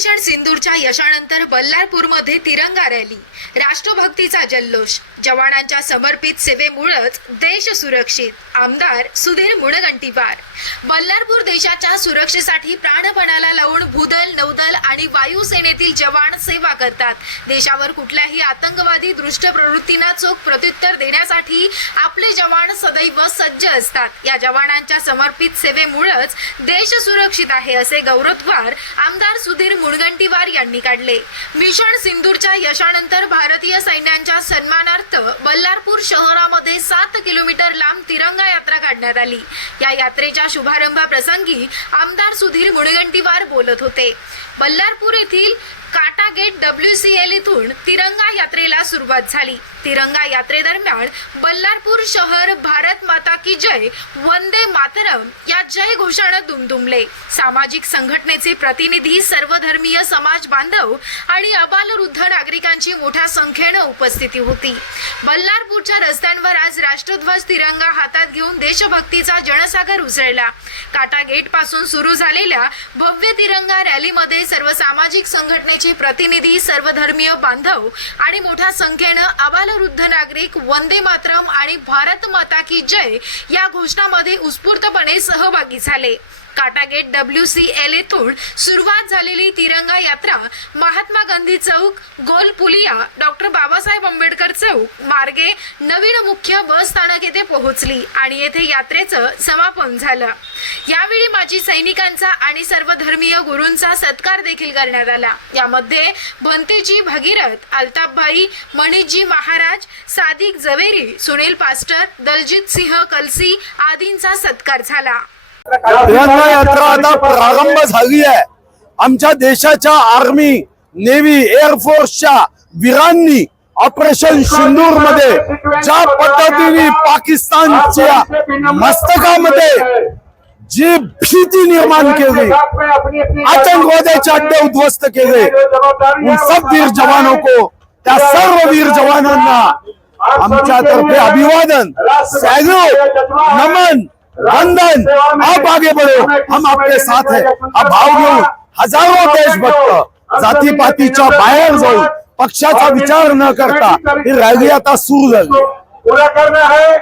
Operation सिंदूरच्या यशानंतर बल्लारपूरमध्ये तिरंगा rally. राष्ट्रभक्तीचा जल्लोष. जवानांच्या समर्पित सेवेमुळेच देश सुरक्षित. आमदार सुधीर मुणगंटीवार बल्लारपूर देशाच्या सुरक्षेसाठी प्राणपणाला लावून भूदल नौदल आणि वायुसेनेतील जवान सेवा करतात. देशावर कुठल्याही आतंकवादी दृष्ट प्रवृत्तींना चोख प्रत्युत्तर देण्यासाठी आपले जवान सदैव सज्ज असतात. या जवानांच्या समर्पित सेवेमुळेच देश सुरक्षित आहे असे गौरवद्वार आमदार सुधीर मुनगंटीवार यांनी काढले. मिशन सिंदूरच्या यशानंतर भारतीय सैन्यांच्या सन्मानार्थ बल्लारपूर शहरामध्ये सात किलोमीटर लांब तिरंगा काढण्यात आली. या यात्रेच्या शुभारंभाप्रसंगी आमदार सुधीर मुनगंटीवार बोलत होते. बल्लारपूर येथील काटा गेट डब्ल्यू सी एल इथून तिरंगा यात्रेला सुरुवात झाली. तिरंगा यात्रेदरम्यान बल्लारपूर शहर भारत माता की जय वंदे मातरम या जय घोषणा दुमदुमले. सामाजिक संघटनेचे प्रतिनिधी सर्वधर्मीय समाज बांधव आणि अबालवृद्ध नागरिकांची मोठ्या संख्येनं उपस्थिती होती. बल्लारपूरच्या रस्त्यांवर आज राष्ट्रध्वज तिरंगा हातात घेऊन देशभक्तीचा जनसागर उसळला. काटा गेटपासून सुरू झालेल्या भव्य तिरंगा रॅलीमध्ये सर्व सामाजिक संघटने संस्थेचे प्रतिनिधी सर्वधर्मीय बांधव आणि मोठ्या संख्येनं आबालवृद्ध नागरिक वंदे मातरम आणि भारत माता की जय या घोषणामध्ये उत्स्फूर्तपणे सहभागी झाले. काटा गेट डब्ल्यू सी एल येथून सुरुवात झालेली तिरंगा यात्रा महात्मा गांधी चौक गोल पुलिया डॉक्टर बाबासाहेब आंबेडकर चौक मार्गे नवीन मुख्य बस स्थानक येथे पोहोचली आणि येथे यात्रेचं समापन झालं. यावेळी माजी सैनिकांचा आणि सर्व धर्मीय गुरूंचा सत्कार देखील करण्यात आला. यामध्ये भंतेजी भगीरथ अल्ताफभाई मणिजी महाराज सादिक जवेरी सुनील पास्टर दलजित सिंह कलसी आदींचा सत्कार झाला. तिरंगा यात्रा आता प्रारंभ झाली आहे. आमच्या देशाच्या आर्मी नेव्ही एअरफोर्सच्या वीरांनी ऑपरेशन सिंदूरमध्ये ज्या पद्धतीने पाकिस्तानच्या मस्तकामध्ये जी भीती निर्माण केली आतंकवाद्याचे अड्डे उद्ध्वस्त केले सब वीर जवानों को त्या सर्व वीर जवानांना आमच्यातर्फे अभिवादन. सॅल्यूट नमन. वंदन आप आगे बढ़ो। हम आपके साथ है। हा भाव घेऊन हजारो देशभक्त जातीपातीच्या बाहेर जाऊन पक्षाचा विचार न करता ही रॅली आता सुरू झाली पूरा करना है।